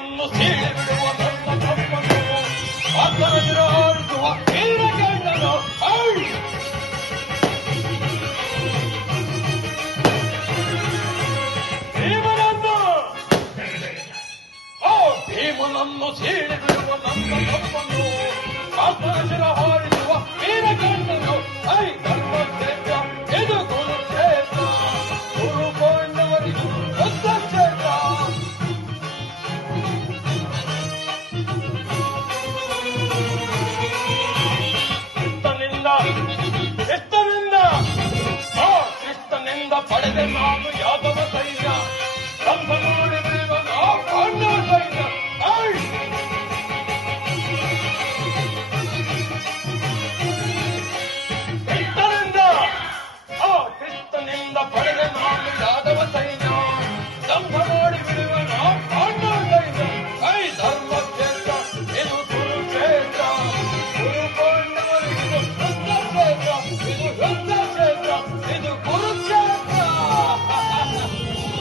ಭೀಮನನ್ನು ಸೀಳಿ ಬಿಡುವ ನನ್ನ ತಮ್ಮನು ಆತನಿರಾಡಿಸುವ ವೀರಗಣ್ಣನು ಭೀಮನನ್ನು ಸೀಳಿ ಬಿಡುವ ನನ್ನ ತಮ್ಮನು ಆತನಿರ ಹಾರಿಸುವ ವೀರಗಣ್ಣನು ಧರ್ಮಕ್ಷೇತ್ರ ಇದು ಕುರುಕ್ಷೇತ್ರ ಗುರು ಪಾಂಡವರಿಗೂ ಯುದ್ಧ ಕ್ಷೇತ್ರ. ಕೃಷ್ಣನಿಂದ ಪಡೆದ ನಾನು ಯಾದವ ಸೈನ್ಯ